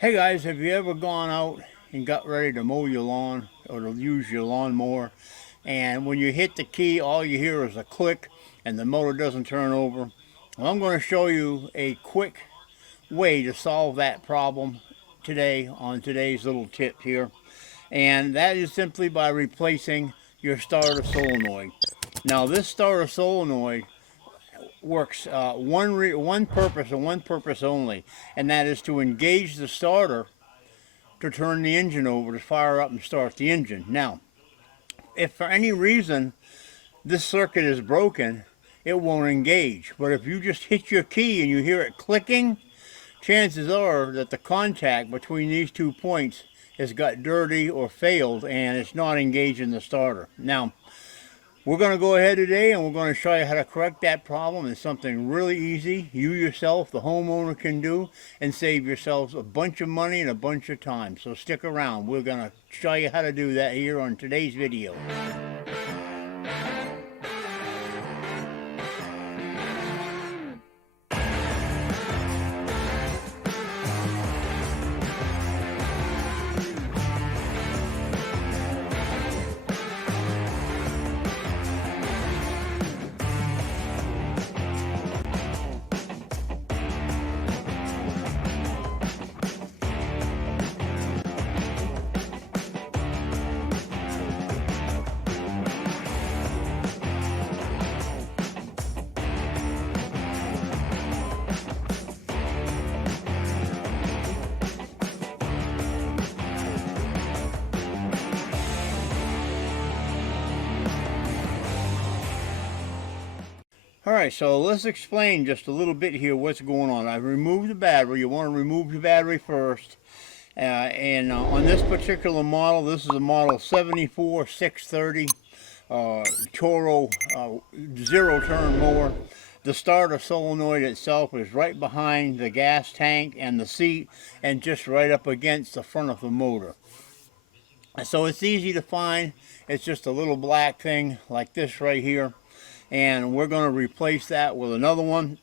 Hey guys, have you ever gone out and got ready to mow your lawn or to use your lawnmower, and when you hit the key all you hear is a click and the motor doesn't turn over? Well, I'm going to show you a quick way to solve that problem today on today's little tip here, and that is simply by replacing your starter solenoid. Now this starter solenoid works one purpose and one purpose only, and that is to engage the starter to turn the engine over, to fire up and start the engine. Now, if for any reason this circuit is broken, it won't engage. But if you just hit your key and you hear it clicking, chances are that the contact between these 2 points has got dirty or failed and it's not engaging the starter. Now, we're going to go ahead today and we're going to show you how to correct that problem. It's something really easy you yourself, the homeowner, can do and save yourselves a bunch of money and a bunch of time. So stick around. We're going to show you how to do that here on today's video. Alright, so let's explain just a little bit here what's going on. I've removed the battery. You want to remove your battery first. On this particular model, this is a model 74630 Toro zero-turn mower. The starter solenoid itself is right behind the gas tank and the seat and just right up against the front of the motor. So it's easy to find. It's just a little black thing like this right here. And we're going to replace that with another one.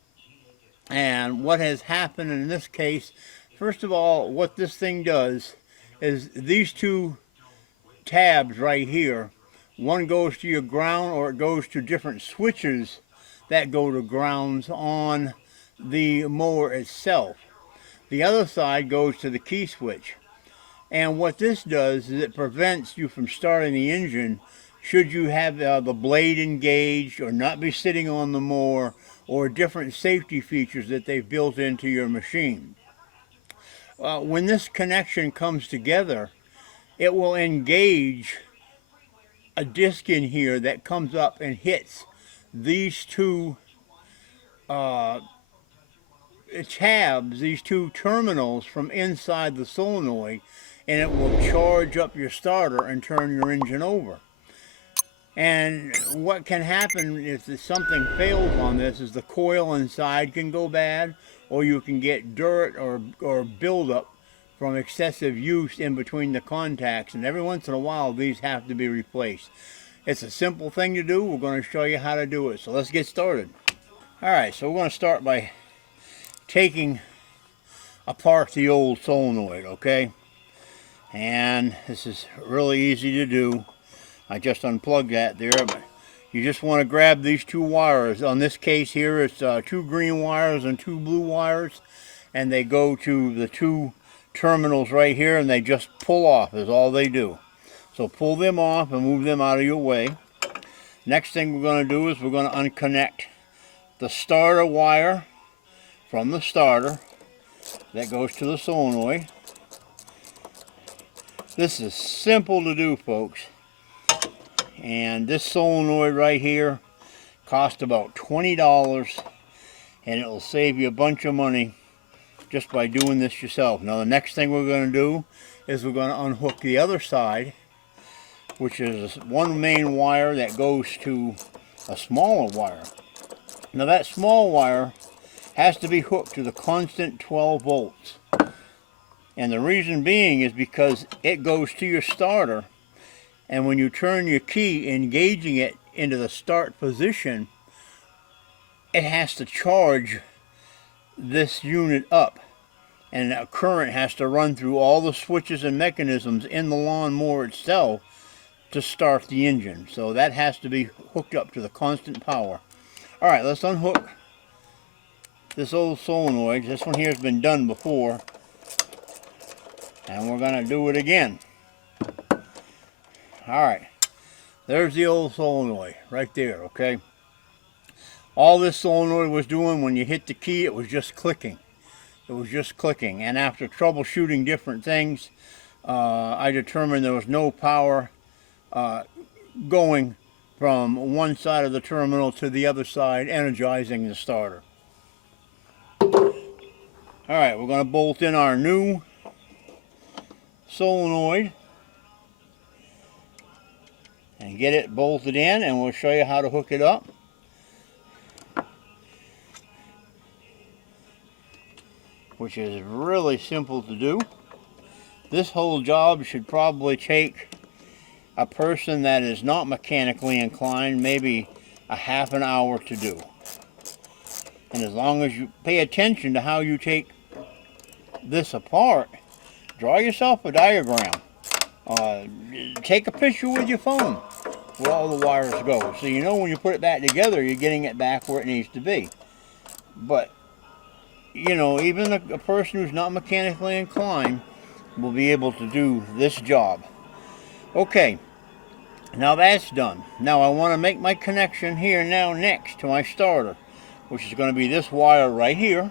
And what has happened in this case, first of all, what this thing does is these two tabs right here, one goes to your ground, or it goes to different switches that go to grounds on the mower itself. The other side goes to the key switch. And what this does is it prevents you from starting the engine should you have the blade engaged or not be sitting on the mower, or different safety features that they've built into your machine. When this connection comes together, it will engage a disc in here that comes up and hits these two tabs, these two terminals from inside the solenoid, and it will charge up your starter and turn your engine over. And what can happen if something fails on this is the coil inside can go bad, or you can get dirt or buildup from excessive use in between the contacts, and every once in a while these have to be replaced. It's a simple thing to do. We're going to show you how to do it, so let's get started. Alright, so we're going to start by taking apart the old solenoid, okay? And this is really easy to do. I just unplugged that there, but you just want to grab these two wires. On this case here, it's 2 green wires and 2 blue wires, and they go to the 2 terminals right here, and they just pull off is all they do. So pull them off and move them out of your way. Next thing we're going to do is we're going to unconnect the starter wire from the starter that goes to the solenoid. This is simple to do, folks. And this solenoid right here cost about $20, and it will save you a bunch of money just by doing this yourself. Now the next thing we're going to do is we're going to unhook the other side, which is one main wire that goes to a smaller wire. Now that small wire has to be hooked to the constant 12 volts. And the reason being is because it goes to your starter, and when you turn your key, engaging it into the start position, it has to charge this unit up. and a current has to run through all the switches and mechanisms in the lawnmower itself to start the engine. So that has to be hooked up to the constant power. All right, let's unhook this old solenoid. This one here has been done before, and we're going to do it again. All right, there's the old solenoid right there, okay? All this solenoid was doing when you hit the key, it was just clicking. It was just clicking. And after troubleshooting different things, I determined there was no power going from one side of the terminal to the other side, energizing the starter. All right, we're going to bolt in our new solenoid and get it bolted in, and we'll show you how to hook it up. Which is really simple to do. This whole job should probably take a person that is not mechanically inclined maybe a half an hour to do. And as long as you pay attention to how you take this apart, draw yourself a diagram. Take a picture with your phone where all the wires go, so you know when you put it back together, you're getting it back where it needs to be. But you know, even a person who's not mechanically inclined will be able to do this job. Okay, now that's done. Now I want to make my connection here now next to my starter, which is going to be this wire right here.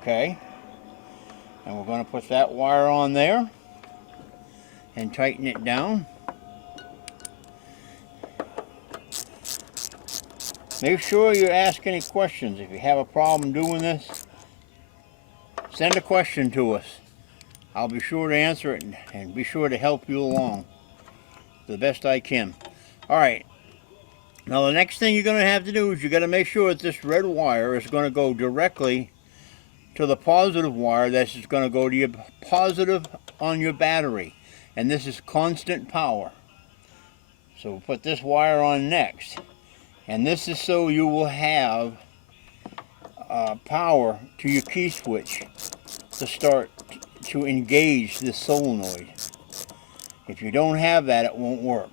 Okay, and we're going to put that wire on there and tighten it down. Make sure you ask any questions. If you have a problem doing this, send a question to us. I'll be sure to answer it and be sure to help you along the best I can. All right. Now the next thing you're going to have to do is you got to make sure that this red wire is going to go directly to the positive wire. That's just going to go to your positive on your battery. And this is constant power. So we'll put this wire on next. And this is so you will have power to your key switch to start to engage this solenoid. If you don't have that, it won't work.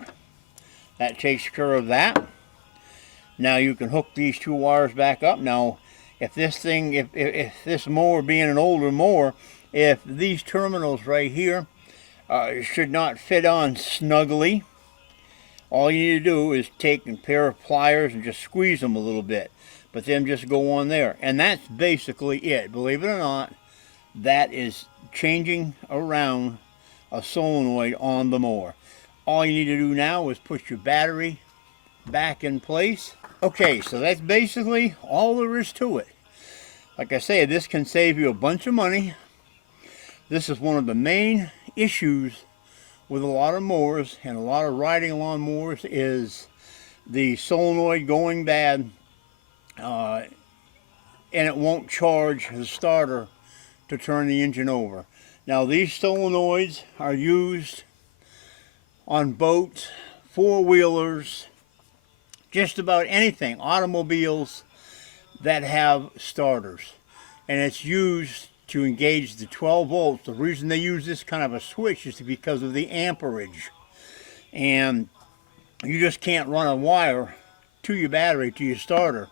That takes care of that. Now you can hook these two wires back up. Now, if this thing, if this mower being an older mower, if these terminals right here should not fit on snugly, all you need to do is take a pair of pliers and just squeeze them a little bit. But then just go on there. And that's basically it. Believe it or not, that is changing around a solenoid on the mower. All you need to do now is put your battery back in place. Okay, so that's basically all there is to it. Like I say, this can save you a bunch of money. This is one of the main issues with a lot of mowers and a lot of riding lawn mowers is the solenoid going bad, and it won't charge the starter to turn the engine over. Now these solenoids are used on boats, four-wheelers, just about anything, automobiles that have starters. And it's used to engage the 12 volts. The reason they use this kind of a switch is because of the amperage. And you just can't run a wire to your battery, to your starter.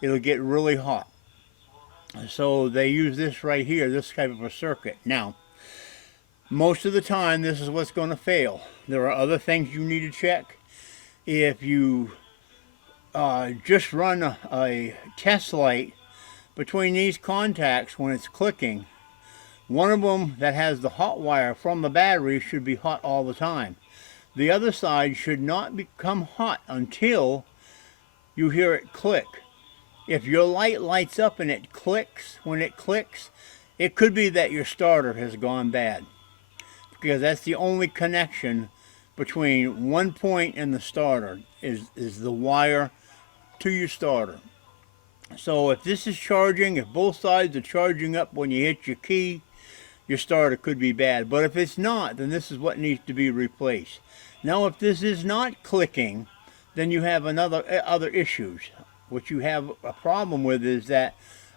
It'll get really hot. So they use this right here, this type of a circuit. Now, most of the time, this is what's going to fail. There are other things you need to check. If you just run a test light between these contacts when it's clicking, one of them that has the hot wire from the battery should be hot all the time. The other side should not become hot until you hear it click. If your light lights up and it clicks, when it clicks, it could be that your starter has gone bad, because that's the only connection between one point and the starter is the wire to your starter. So if this is charging, if both sides are charging up when you hit your key, your starter could be bad. But if it's not, then this is what needs to be replaced. Now if this is not clicking, then you have other issues. What you have a problem with is that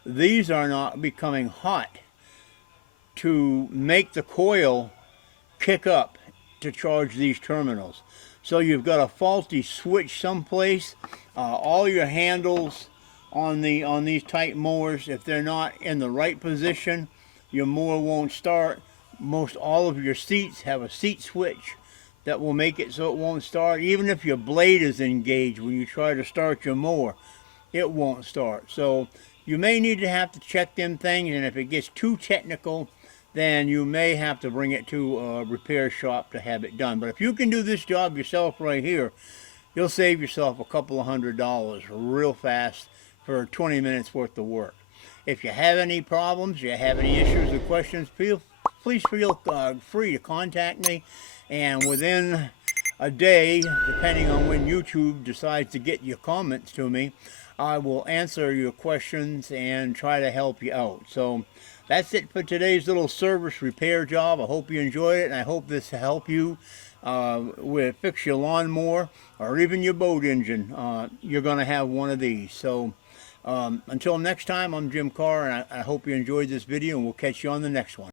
these are not becoming hot to make the coil kick up to charge these terminals. So you've got a faulty switch someplace. All your handles on these type mowers, if they're not in the right position, your mower won't start. Most all of your seats have a seat switch that will make it so it won't start. Even if your blade is engaged when you try to start your mower, it won't start. So you may need to have to check them things, and if it gets too technical, then you may have to bring it to a repair shop to have it done. But if you can do this job yourself right here, you'll save yourself a couple of $100 real fast for 20 minutes worth of work. If you have any problems, you have any issues or questions, please feel free to contact me. And within a day, depending on when YouTube decides to get your comments to me, I will answer your questions and try to help you out. So that's it for today's little service repair job. I hope you enjoyed it, and I hope this will help you fix your lawnmower or even your boat engine. You're going to have one of these. So until next time, I'm Jim Carr, and I hope you enjoyed this video, and we'll catch you on the next one.